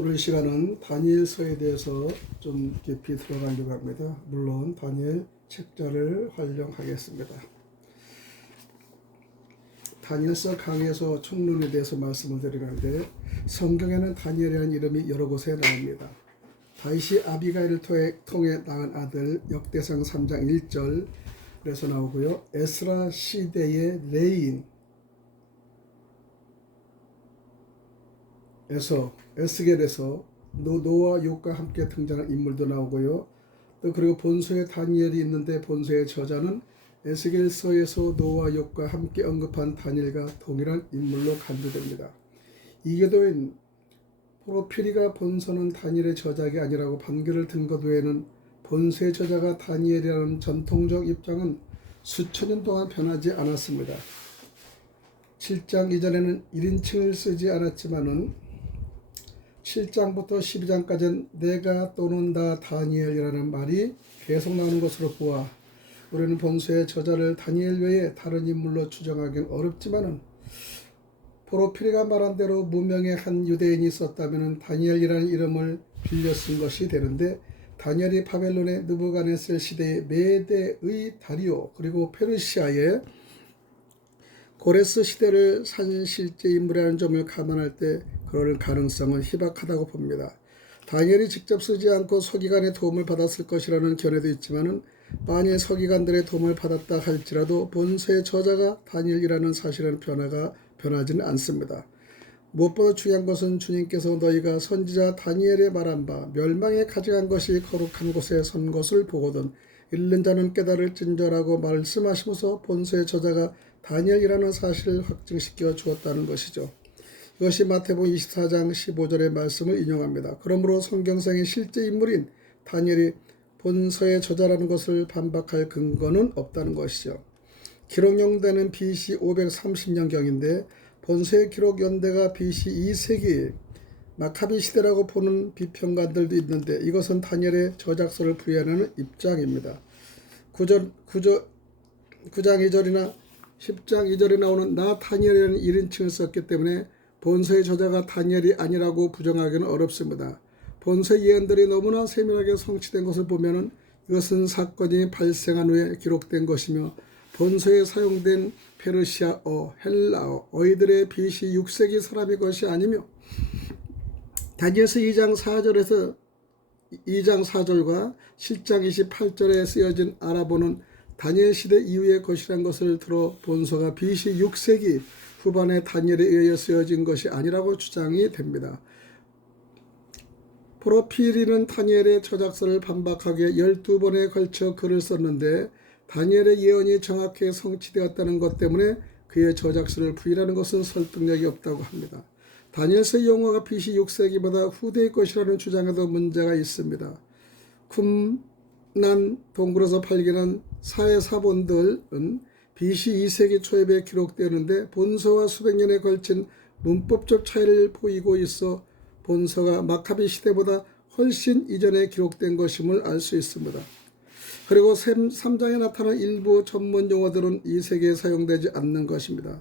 오늘 시간은 다니엘서에 대해서 좀 깊이 들어가려고 합니다. 물론 다니엘 책자를 활용하겠습니다. 다니엘서 강의에서 총론에 대해서 말씀을 드리는데 성경에는 다니엘이라는 이름이 여러 곳에 나옵니다. 다윗이 아비가일을 통해 낳은 아들 역대상 3장 1절에서 나오고요. 에스라 시대의 레인 에스겔에서 노와 욥과 함께 등장한 인물도 나오고요. 또 그리고 본서에 다니엘이 있는데 본서의 저자는 에스겔서에서 노와 욥과 함께 언급한 다니엘과 동일한 인물로 간주됩니다. 이교도인 포르피리가 본서는 다니엘의 저작이 아니라고 판결을 든 것 외에는 본서의 저자가 다니엘이라는 전통적 입장은 수천 년 동안 변하지 않았습니다. 7장 이전에는 1인칭을 쓰지 않았지만은 7장부터 12장까지는 내가 또는 나 다니엘이라는 말이 계속 나오는 것으로 보아 우리는 본서의 저자를 다니엘 외에 다른 인물로 추정하기는 어렵지만은 포르피리가 말한 대로 무명의 한 유대인이 있었다면 다니엘이라는 이름을 빌려 쓴 것이 되는데 다니엘이 바벨론의 느부갓네살 시대의 메대의 다리오 그리고 페르시아의 고레스 시대를 산 실제 인물이라는 점을 감안할 때 그럴 가능성은 희박하다고 봅니다. 다니엘이 직접 쓰지 않고 서기관의 도움을 받았을 것이라는 견해도 있지만은 만일 서기관들의 도움을 받았다 할지라도 본서의 저자가 다니엘이라는 사실은 변하지는 않습니다. 무엇보다 중요한 것은 주님께서 너희가 선지자 다니엘의 말한 바 멸망에 가져간 것이 거룩한 곳에 선 것을 보거든 읽는 자는 깨달을진저라고 말씀하시면서 본서의 저자가 다니엘이라는 사실을 확증시켜 주었다는 것이죠. 이것이 마태복음 24장 15절의 말씀을 인용합니다. 그러므로 성경상의 실제 인물인 다니엘이 본서의 저자라는 것을 반박할 근거는 없다는 것이죠. 기록 연대는 BC 530년경인데 본서의 기록 연대가 BC 2세기 마카비 시대라고 보는 비평가들도 있는데 이것은 다니엘의 저작서를 부인하는 입장입니다. 9장 2절이나 10장 2절에 나오는 나 다니엘이라는 1인칭을 썼기 때문에 본서의 저자가 다니엘이 아니라고 부정하기는 어렵습니다. 본서 예언들이 너무나 세밀하게 성취된 것을 보면 이것은 사건이 발생한 후에 기록된 것이며 본서에 사용된 페르시아어, 헬라어, 어이들의 BC 6세기 사람의 것이 아니며 다니엘서 2장 4절과 7장 28절에 쓰여진 아라보는 다니엘 시대 이후의 것이란 것을 들어 본서가 BC 6세기 후반에 다니엘에 의해 쓰여진 것이 아니라고 주장이 됩니다. 포르피리는 다니엘의 저작서를 반박하기에 12번에 걸쳐 글을 썼는데 다니엘의 예언이 정확히 성취되었다는 것 때문에 그의 저작서를 부인하는 것은 설득력이 없다고 합니다. 다니엘서의 용어가 BC 6세기보다 후대의 것이라는 주장에도 문제가 있습니다. 쿰난 동굴에서 발견한 사회사본들은 BC 2세기 초엽에 기록되는데 본서와 수백 년에 걸친 문법적 차이를 보이고 있어 본서가 마카비 시대보다 훨씬 이전에 기록된 것임을 알 수 있습니다. 그리고 3장에 나타난 일부 전문 용어들은 이 세계에 사용되지 않는 것입니다.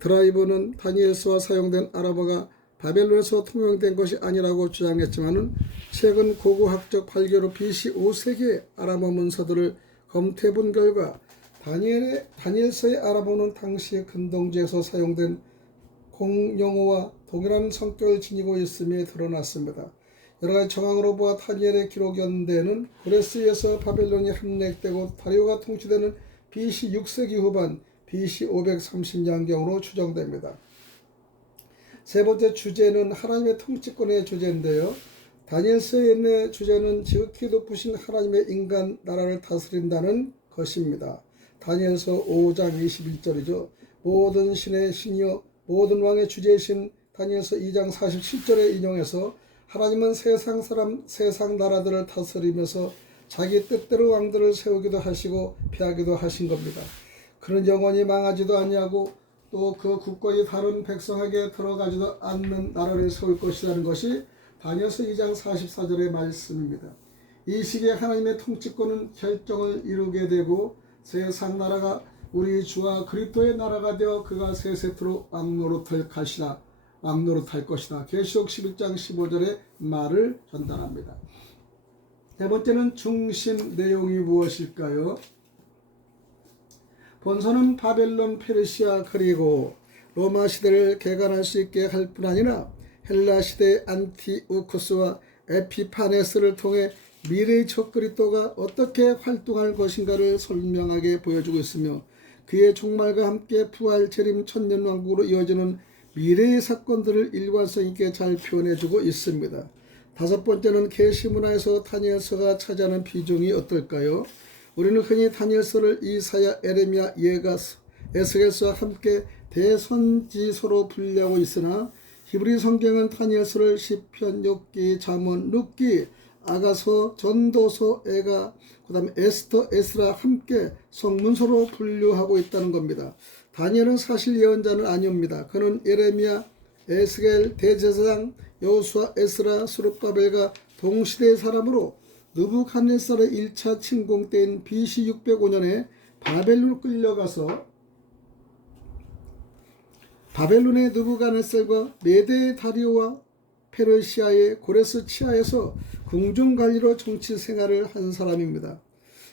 드라이브는 다니엘서와 사용된 아랍어가 바벨론에서 통용된 것이 아니라고 주장했지만 최근 고고학적 발견으로 BC 5세기의 아랍어 문서들을 검토해본 결과 다니엘서의 아랍어는 당시 근동지에서 사용된 공용어와 동일한 성격을 지니고 있음이 드러났습니다. 여러가지 정황으로 보아 다니엘의 기록 연대는 고레스에서 바벨론이 함락되고 다리오가 통치되는 BC 6세기 후반 BC 530년경으로 추정됩니다. 세 번째 주제는 하나님의 통치권의 주제인데요. 다니엘서의 주제는 지극히 높으신 하나님의 인간 나라를 다스린다는 것입니다. 다니엘서 5장 21절이죠. 모든 신의 신이여 모든 왕의 주제이신 다니엘서 2장 47절에 인용해서 하나님은 세상 나라들을 다스리면서 자기 뜻대로 왕들을 세우기도 하시고 피하기도 하신 겁니다. 그는 영원히 망하지도 아니하고 또 그 국권이 다른 백성에게 들어가지도 않는 나라를 세울 것이라는 것이 다니엘서 2장 44절의 말씀입니다. 이 시기에 하나님의 통치권은 결정을 이루게 되고 세상 나라가 우리 주와 그리스도의 나라가 되어 그가 세세토록 왕노릇할 것이라 왕노릇할 것이다. 계시록 11장 15절의 말을 전달합니다. 세 번째는 중심 내용이 무엇일까요? 본서는 바벨론, 페르시아 그리고 로마 시대를 개관할 수 있게 할 뿐 아니라 헬라 시대의 안티우쿠스와 에피파네스를 통해 미래의 첫 그리스도가 어떻게 활동할 것인가를 설명하게 보여주고 있으며 그의 종말과 함께 부활, 재림, 천년왕국으로 이어지는 미래의 사건들을 일관성 있게 잘 표현해주고 있습니다. 다섯 번째는 계시문화에서 다니엘서가 차지하는 비중이 어떨까요? 우리는 흔히 다니엘서를 이사야, 에레미야, 예가서, 에스겔서와 함께 대선지서로 분류하고 있으나 히브리 성경은 다니엘서를 시편, 욥기, 잠언, 룻기, 아가서, 전도서, 에가, 그 다음에 에스더, 에스라 함께 성문서로 분류하고 있다는 겁니다. 다니엘은 사실 예언자는 아니옵니다. 그는 예레미야, 에스겔, 대제사장, 여호수아, 에스라, 스룹바벨과 동시대의 사람으로 느부갓네살의 1차 침공 때인 BC 605년에 바벨론으로 끌려가서 바벨론의 느부갓네살과 메대 다리오와 페르시아의 고레스 치하에서 궁중관리로 정치 생활을 한 사람입니다.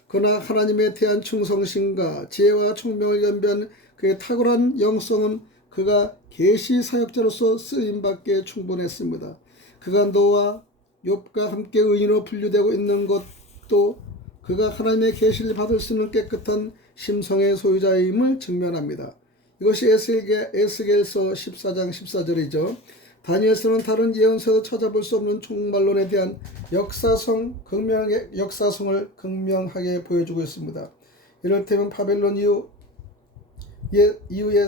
그러나 하나님에 대한 충성심과 지혜와 총명을 연비한 그의 탁월한 영성은 그가 계시 사역자로서 쓰임받기에 충분했습니다. 그가 노아, 욥과 함께 의인으로 분류되고 있는 것도 그가 하나님의 계시를 받을 수 있는 깨끗한 심성의 소유자임을 증명합니다. 이것이 에스겔서 14장 14절이죠. 다니엘서는 다른 예언서에도 찾아볼 수 없는 종말론에 대한 역사성을 극명하게 보여주고 있습니다. 이를테면 바벨론 이후의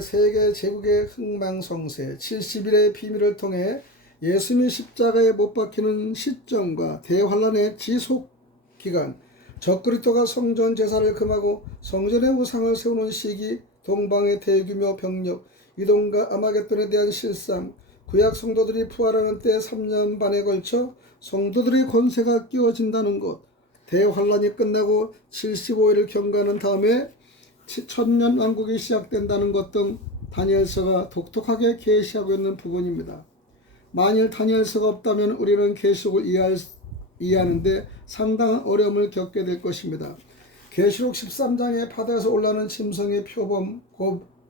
세계 제국의 흥망성쇠, 70일의 비밀을 통해 예수님이 십자가에 못 박히는 시점과 대환란의 지속기간, 적그리스도가 성전 제사를 금하고 성전의 우상을 세우는 시기, 동방의 대규모 병력, 이동과 아마겟돈에 대한 실상, 구약 성도들이 부활하는 때 3년 반에 걸쳐 성도들의 권세가 끼워진다는 것, 대환란이 끝나고 75일을 경과하는 다음에 천년 왕국이 시작된다는 것 등 다니엘서가 독특하게 계시하고 있는 부분입니다. 만일 다니엘서가 없다면 우리는 계시록을 이해하는데 상당한 어려움을 겪게 될 것입니다. 계시록 13장에 바다에서 올라오는 짐승의 표범,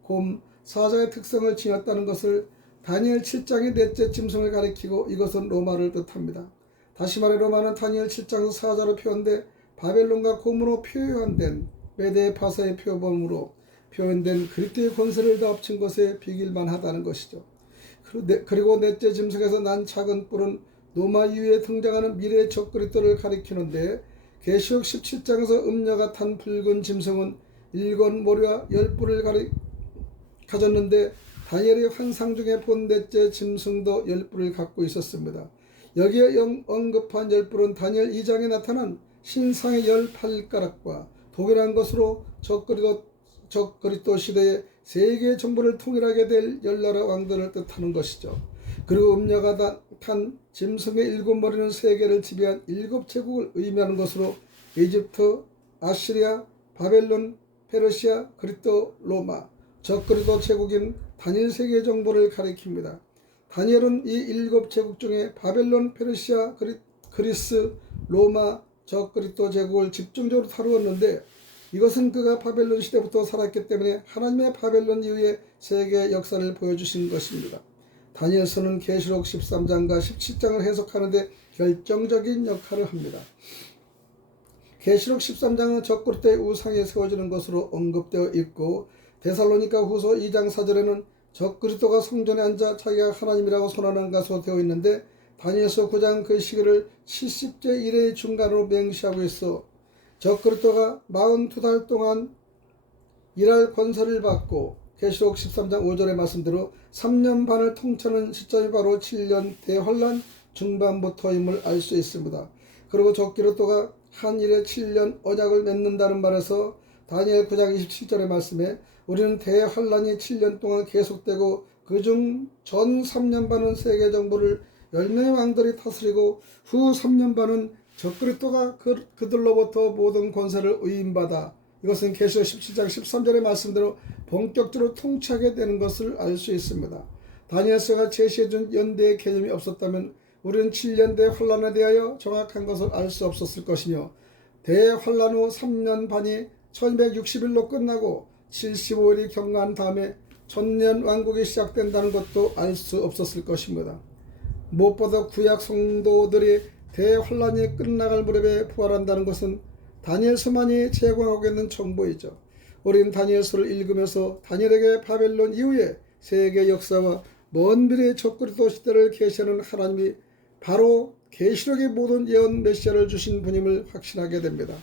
곰, 사자의 특성을 지녔다는 것을 다니엘 7장의 넷째 짐승을 가리키고 이것은 로마를 뜻합니다. 다시 말해 로마는 다니엘 7장에서 사자로 표현돼 바벨론과 곰으로 표현된 메대 파사의 표범으로 표현된 그리스도의 권세를 다 합친 것에 비길만 하다는 것이죠. 그리고 넷째 짐승에서 난 작은 뿔은 로마 이후에 등장하는 미래의 적그리스도를 가리키는데 계시록 17장에서 음녀가 탄 붉은 짐승은 일곱 머리와 10뿔을 가졌는데 다니엘의 환상 중에 본 넷째 짐승도 10뿔을 갖고 있었습니다. 여기에 언급한 10뿔은 다니엘 2장에 나타난 신상의 18가락과 동일한 것으로 적그리스도 시대의 세계 정부를 통일하게 될 열나라 왕들을 뜻하는 것이죠. 그리고 음녀가 탄 짐승의 7머리는 세계를 지배한 7제국을 의미하는 것으로 이집트, 아시리아, 바벨론, 페르시아, 그리스도, 로마, 적그리스도 제국인 단일 세계 정부를 가리킵니다. 다니엘은 이 7제국 중에 바벨론, 페르시아, 그리스, 로마, 적그리스도 제국을 집중적으로 다루었는데 이것은 그가 바벨론 시대부터 살았기 때문에 하나님의 바벨론 이후의 세계 역사를 보여주신 것입니다. 다니엘서는 계시록 13장과 17장을 해석하는 데 결정적인 역할을 합니다. 계시록 13장은 적그리스도의 우상에 세워지는 것으로 언급되어 있고 데살로니가 후서 2장 4절에는 적그리스도가 성전에 앉아 자기가 하나님이라고 선언한 것으로 되어 있는데 다니엘서 9장 그 시기를 70제 이래의 중간으로 맹시하고 있어 적그리스도가 42달 동안 일할 권세를 받고 계시록 13장 5절의 말씀대로 3년 반을 통치하는 시점이 바로 7년 대환란 중반부터임을 알 수 있습니다. 그리고 적그리스도가 한 일에 7년 언약을 맺는다는 말에서 다니엘 9장 27절의 말씀에 우리는 대환란이 7년 동안 계속되고 그중 전 3년 반은 세계 정부를 10명의 왕들이 다스리고 후 3년 반은 적그리스도가 그들로부터 모든 권세를 의임받아 이것은 계시록 17장 13절의 말씀대로 본격적으로 통치하게 되는 것을 알 수 있습니다. 다니엘서가 제시해준 연대의 개념이 없었다면 우리는 7년대 환란에 대하여 정확한 것을 알 수 없었을 것이며 대환란 후 3년 반이 1260일로 끝나고 75일이 경과한 다음에 천년 왕국이 시작된다는 것도 알 수 없었을 것입니다. 무엇보다 구약 성도들이 대환란이 끝나갈 무렵에 부활한다는 것은 다니엘서만이 제공하고 있는 정보이죠. 우리는 다니엘서를 읽으면서 다니엘에게 바벨론 이후에 세계 역사와 먼 미래의 적그리스도 시대를 계시하는 하나님이 바로 계시록의 모든 예언 메시아를 주신 분임을 확신하게 됩니다.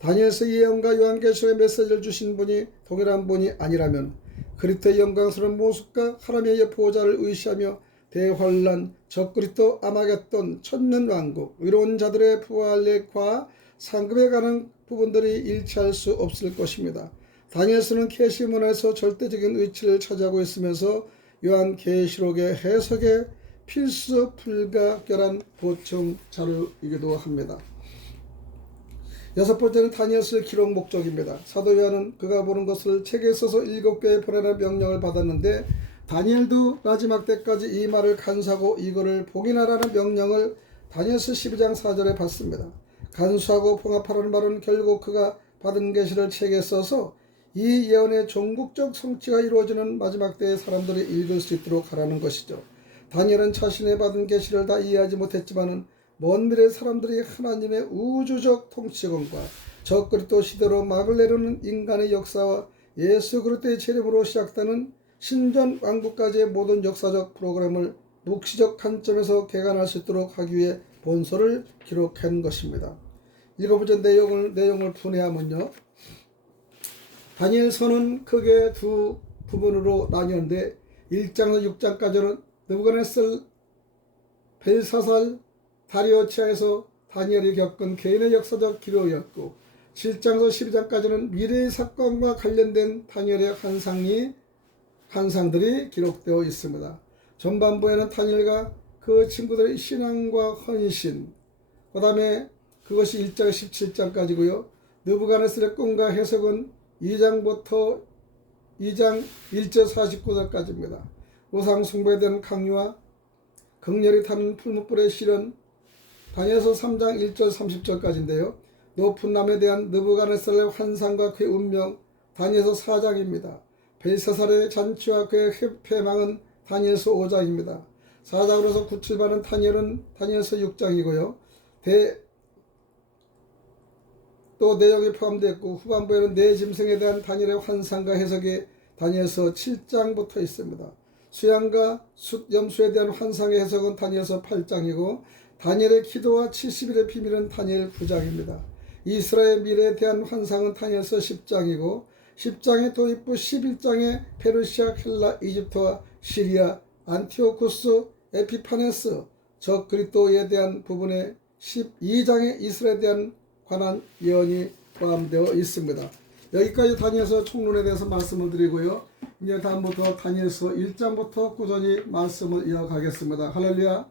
다니엘서 예언과 요한계시록의 메시지를 주신 분이 동일한 분이 아니라면 그리스도의 영광스러운 모습과 하나님의 보호자를 의시하며 대환란, 적그리스도, 아마겟돈, 천년왕국, 의로운 자들의 부활과 상급에 관한 부분들이 일치할 수 없을 것입니다. 다니엘서는 계시문에서 절대적인 위치를 차지하고 있으면서 요한계시록의 해석에 필수 불가결한 보충 자료이기도 합니다. 여섯 번째는 다니엘서의 기록 목적입니다. 사도 요한은 그가 보는 것을 책에 써서 7교회에 보내라는 명령을 받았는데 다니엘도 마지막 때까지 이 말을 간수하고 이거를 봉인하라는 명령을 다니엘서 12장 4절에 받습니다. 간수하고 봉합하라는 말은 결국 그가 받은 계시를 책에 써서 이 예언의 종국적 성취가 이루어지는 마지막 때의 사람들이 읽을 수 있도록 하라는 것이죠. 다니엘은 자신의 받은 계시를 다 이해하지 못했지만은 먼 미래의 사람들이 하나님의 우주적 통치권과 적그리스도 시대로 막을 내리는 인간의 역사와 예수 그리스도의 재림으로 시작되는 신전 왕국까지의 모든 역사적 프로그램을 묵시적 관점에서 개관할 수 있도록 하기 위해 본서를 기록한 것입니다. 읽어보자 내용을 분해하면요. 다니엘서는 크게 두 부분으로 나뉘었는데 1장에서 6장까지는 느부갓네살, 벨사살, 다리오치아에서 다니엘이 겪은 개인의 역사적 기록이었고 7장에서 12장까지는 미래의 사건과 관련된 다니엘의 환상들이 기록되어 있습니다. 전반부에는 다니엘과 그 친구들의 신앙과 헌신, 그 다음에 그것이 1장에서 17장까지고요. 느부갓네살의 꿈과 해석은 2장 1절 49절까지입니다. 우상 숭배에 대한 강요와 극렬히 타는 풀무불의 시련, 다니엘서 3장 1절 30절까지인데요. 높은 남에 대한 느부갓네살의 환상과 그의 운명, 다니엘서 4장입니다. 벨사살의 잔치와 그의 패망은 다니엘서 5장입니다. 4장으로서 구출받은 다니엘은 다니엘서 6장이고요. 또 내용이 포함되어 있고 후반부에는 네 짐승에 대한 다니엘의 환상과 해석이 다니엘서 7장부터 있습니다. 수양과 염소에 대한 환상의 해석은 다니엘서 8장이고 다니엘의 기도와 70일의 비밀은 다니엘 9장입니다. 이스라엘 미래에 대한 환상은 다니엘서 10장이고 10장의 도입부 11장의 페르시아, 헬라, 이집트와 시리아, 안티오쿠스, 에피파네스, 적그리스도에 대한 부분에 12장의 이스라엘에 대한 관한 예언이 포함되어 있습니다. 여기까지 다니엘서 총론에 대해서 말씀을 드리고요. 이제 다음부터 다니엘서 1장부터 꾸준히 말씀을 이어가겠습니다. 할렐루야.